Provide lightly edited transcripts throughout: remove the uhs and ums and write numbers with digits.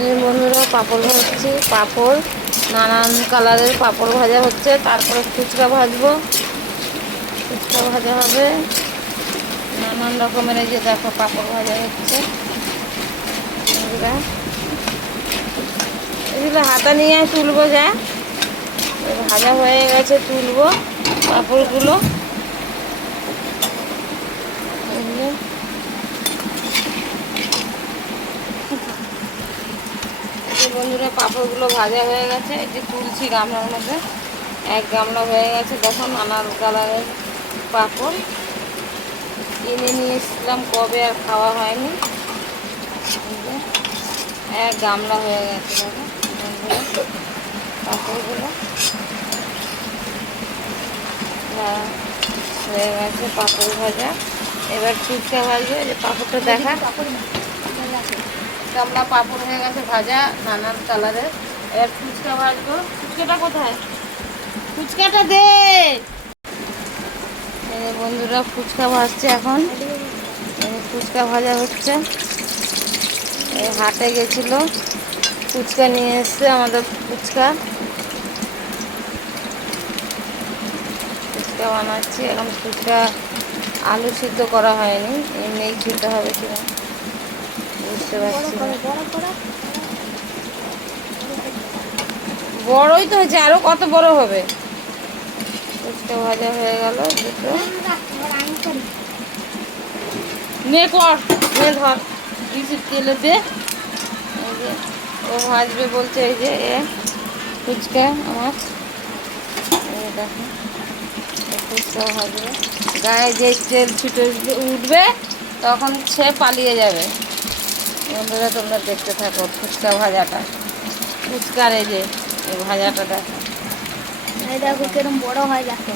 এই বন্ধুরা পাঁপড় ভাজছি। পাঁপড় নানান কালারের পাঁপড় ভাজা হচ্ছে। তারপরে ফুচকা ভাজবো, ফুচকা ভাজা হবে। নানান রকমের এই যে দেখো পাঁপড় ভাজা হচ্ছে। বন্ধুরা এগুলো হাতা নিয়ে তুলবো, যা ভাজা হয়ে গেছে তুলবো পাঁপড়গুলো। এগুলো বন্ধুরা পাঁপড়গুলো ভাজা হয়ে গেছে, এই যে তুলছি গামলার মধ্যে। এক গামলা হয়ে গেছে, দেখো নানান কালারের পাঁপড় কিনে নিয়ে এসেছিলাম, কবে আর খাওয়া হয়নি। এক গামলা হয়ে গেছে দেখো বন্ধুরা পাঁপড়গুলো হয়ে গেছে। পাঁপড় ভাজা, এবার ফুচকা ভাজবে। যে পাঁপড়টা দেখা, গামলা পাঁপড় হয়ে গেছে ভাজা নানান কালারের। এবার ফুচকা ভাজবো। ফুচকাটা কোথায়? ফুচকাটা দে। বন্ধুরা ফুচকা ভাজছে এখন, ফুচকা ভাজা হচ্ছে। এই হাটে গেছিলো, ফুচকা নিয়ে এসছে আমাদের। ফুচকা ফুচকা বানাচ্ছি এখন। ফুচকা আলু সিদ্ধ করা হয়নি, এমনিই খেতে হবে কিনা বুঝতে পারছি না। বড়ই তো হয়েছে, আরো কত বড় হবে। ফুচকা ভাজা হয়ে গেল দুটো। নে কর, নে ধর, কিছু তেলে দে। এই যে ও ভাজবে বলছে, এই যে এ ফুচকা আমার। এই দেখো ফুচকা ভাজবে, গায়ে যে তেল ছুটে উঠবে তখন সে পালিয়ে যাবে। বন্ধুরা তোমরা দেখতে থাকো ফুচকা ভাজাটা। ফুচকার এই যে এই ভাজাটা দেখো। এই দেখো কিরম বড় হয়, দেখো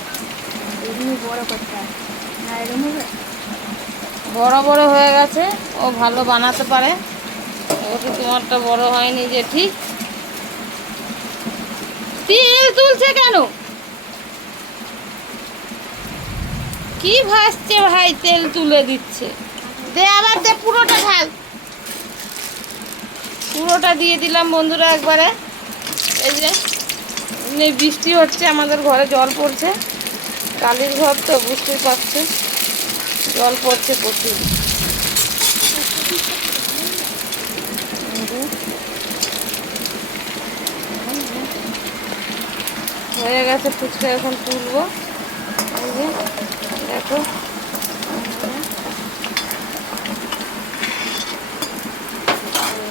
এমনি বড় করতে হয় না, এরকম হবে। বড় বড় হয়ে গেছে, ও ভালো বানাতে পারে। ওকে তোমারটা বড় হয়নি যে ঠিক। তেল তুলছে কেন? কি ভাসছে ভাই, তেল তুলে দিচ্ছে। দে আবার দে, পুরোটা ঢাল। পুরোটা দিয়ে দিলাম বন্ধুরা একবারে। এই যে বৃষ্টি হচ্ছে, আমাদের ঘরে জল পড়ছে। কালির ঘর তো বুঝতেই পারছে, জল পড়ছে প্রচুর। হয়ে গেছে ফুচকা, এখন তুলবো। এই যে দেখো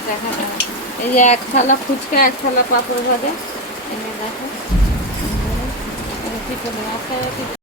দেখা, এই যে এক থালা ফুচকা, এক থালা পাঁপড় ভাজা। এই যে দেখো কি করবো।